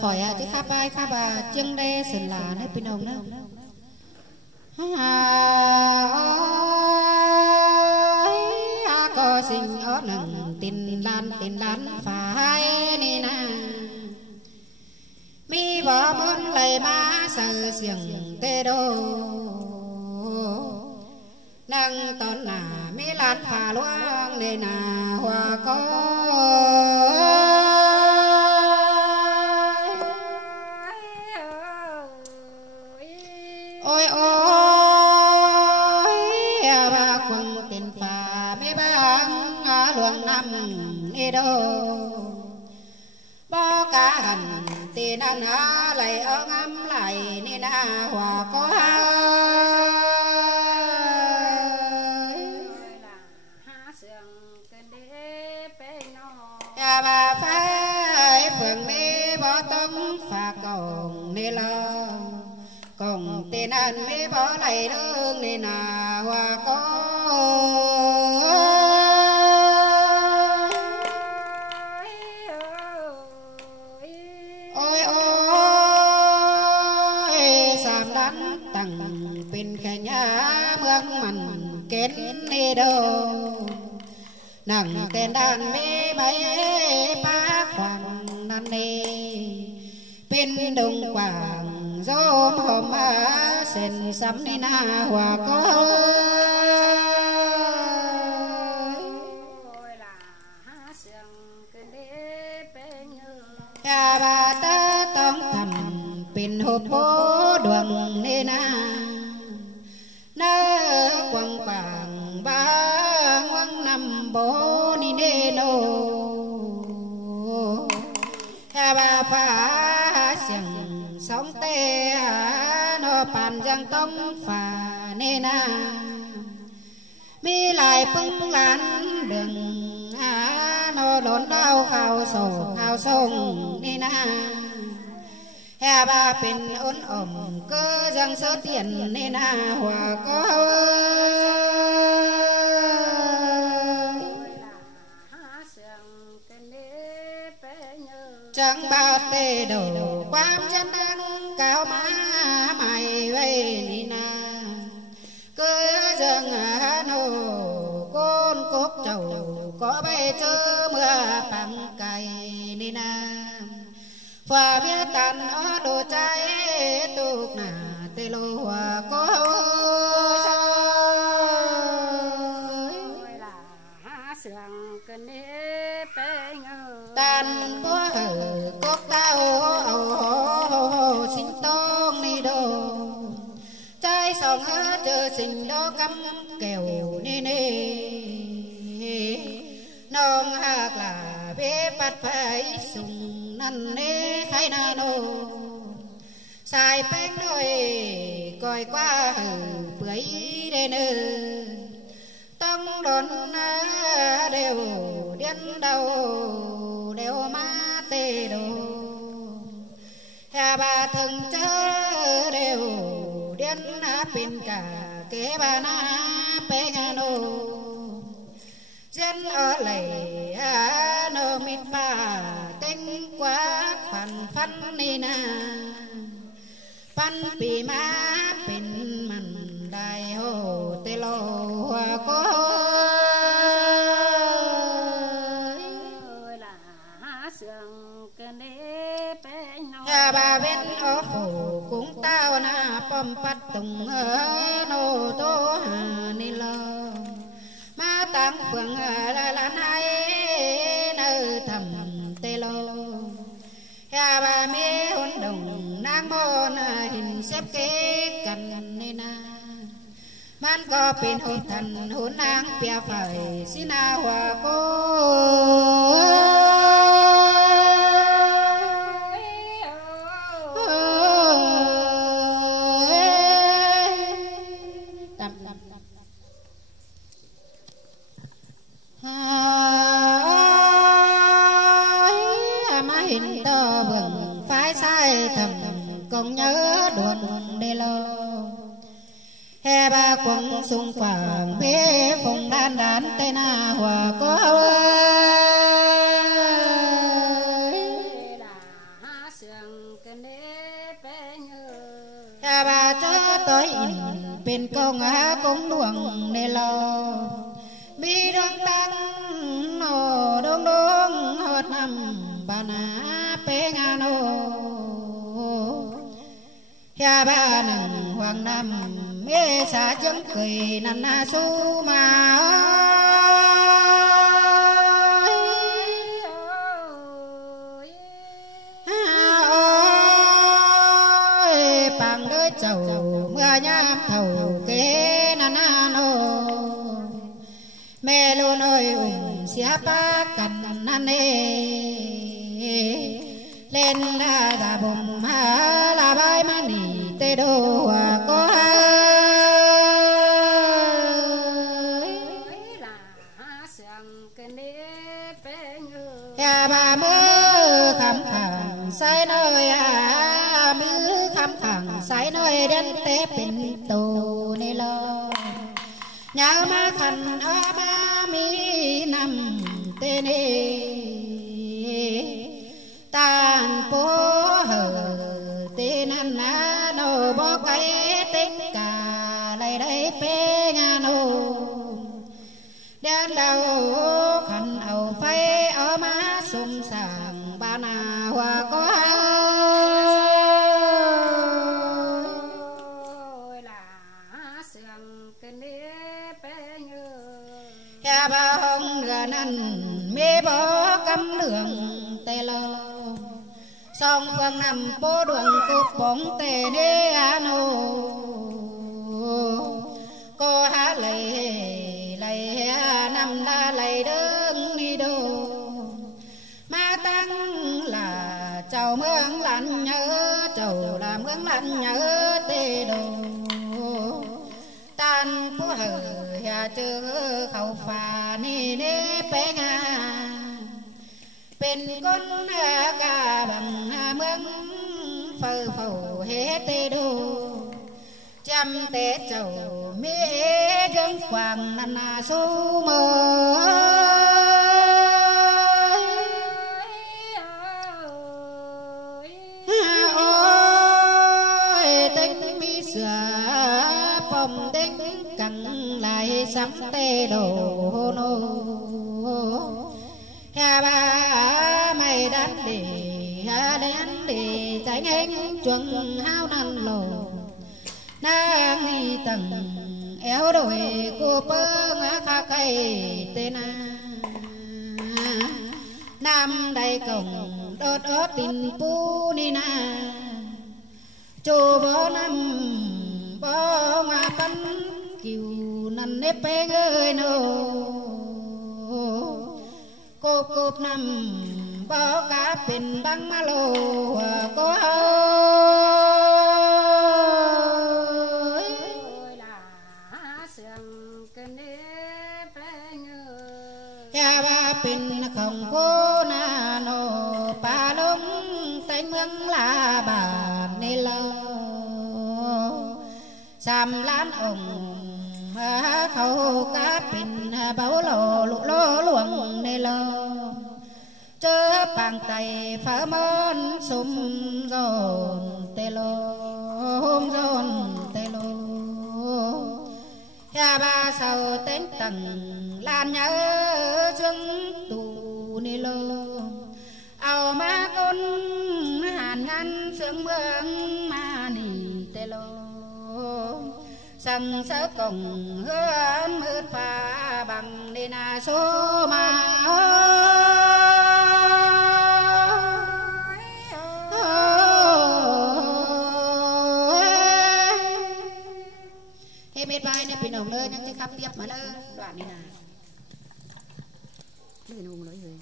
khỏi chứ khắp ai khắp chân đê sườn là nơi bên ông đó có sinh ở nằng tin lan phải nè na mi bỏ muốn lấy má sờ xiềng tê đô nâng tón nà mi lan phà loang nè na hoa có ôi ôi ba quăng tiền phà mi băng luồng năm nê đô bao cả hành tiền ăn há lại ở ngắm lại nên hòa có bà phải phượng mê bỏ tông phà cổng nê lo cổng tiền ăn mê bỏ lại đường nên hòa có kết nê đô nằng tên đàn mê mấy bác hoàng nan nê bên đông quảng dôm hôm sen sắm nê na hòa có cha bà ta tông thầm bên hộp bố đường nê na nơ quăng quảng ba ngoan năm bố ni nê nô ha ba phá xiềng sóng tê nó bàn giang tông phà nê na mi lại pưng lán đường nó đốn đau khao sông nê na hè ba bên ôn ổn cơ giang sơ tiền nên hòa có chẳng ba tê đầu quam chân ăn cao má mày vây nina cứ dâng nô côn cốc trầu có bay chớ mưa bằng cày nina và biết tàn ở đồ trái tục nà tê lô hòa có tàn có hở cốc tao xin tông ni đồ trái sòng hết chờ xin đó cắm kèo nê nê nong hạc là bế bắt phải sùng năn nê khai na nô xài bánh nồi coi qua hở bưởi đê nơ tông đồn đều điên đầu đều má tê đồ hà bà thường chớ đều điên bên cả kế bà na bê nga nô dân ở lầy nô mít bà tinh quá phần phân ni na phân bì má bên mặn đại hồ tê lô hòa có nhà bà bên ở phủ cũng tao na pom pat tùng nô tô hà ni lo má tăng phượng là lan hai nơi thầm tê lô nhà bà mê hôn đồng nang môn hình xếp kế cần nên man có bên hôn thần hôn nang bia phải xin hòa cô hình to vừng phái sai thầm còn nhớ đuồn đê lô hè ba quăng xung quảng bế phùng đan đán tên hòa có เป็นกองcũng luồng nề lo bi đông tăng nổ đông đông hót nằm bà ná pe ngà nô ya ba nằng hoàng nam mê xa chân cười năn na su mà ơi bằng đôi chầu mưa nhám thầu kế năn na nô mẹ luôn ơi xia ba cằn năn nê lên là gà bùm ha là bay mà nỉ tê đô có ya ba mơ khăm khẳng say nơi mơ khăm khẳng say nơi đến té bên tù nê lo nhà ma khăn ba mi nằm tê nê tàn phố hờ tê năn ná nô bó cái tích cả lại đây pe nga nô đen đầu khăn ầu phay ở má sung sàng ba na hoa có ya ba hông gà năn mê bó cắm đường tê lơ song phương nằm bố đường cục bóng tê đê á nô cô há lầy nằm đa lầy đơn đi đô ma tăng là chầu mương lạnh nhớ chầu là mương lạnh nhớ tê đồ tan phố hờ ya chư khẩu phà ni nê pe ngaเป็นก้นกาบังเมืองเฝ้าเฝ้าเฮเตดูจำเตเจ้าเมีเรื่องกวางนันนาสู้เมอโอ้ยเต็งมีเสือปอมเต็งกังไหลซ้ำเตโดโนya ba mày đánh đi trái ngang chuẩn hao năn lồ nàng đi tầng éo đồi cô bơ ngã kha cây tên nam đây cổng đốt ớt tin pu ni na chu bó năm bó ngã bắn kiều năn nếp pe ơi nô cô cụp nằm bó cá pin băng ma lô có ơi ya ba pin không cô na nô pa lông tánh mương là bà nê lơ xàm lán ổng khâu cá pin báo lô lô luồng nê lơ chớ bằng tay phá mơn sum rồn tê lô hôm rồn tê lô ya ba sau tên tầng lan nhớ dương tù nê lô ao ma con hàn ngăn sương mương ma nì tê lô sang sớ cổng hương mướt pha bằng đi na số màเม็ดใบเนี่ยเป็นหนุ่มเลยยังจะขับเทียบมาเลยđoạnนี้นะลื่นหงเลย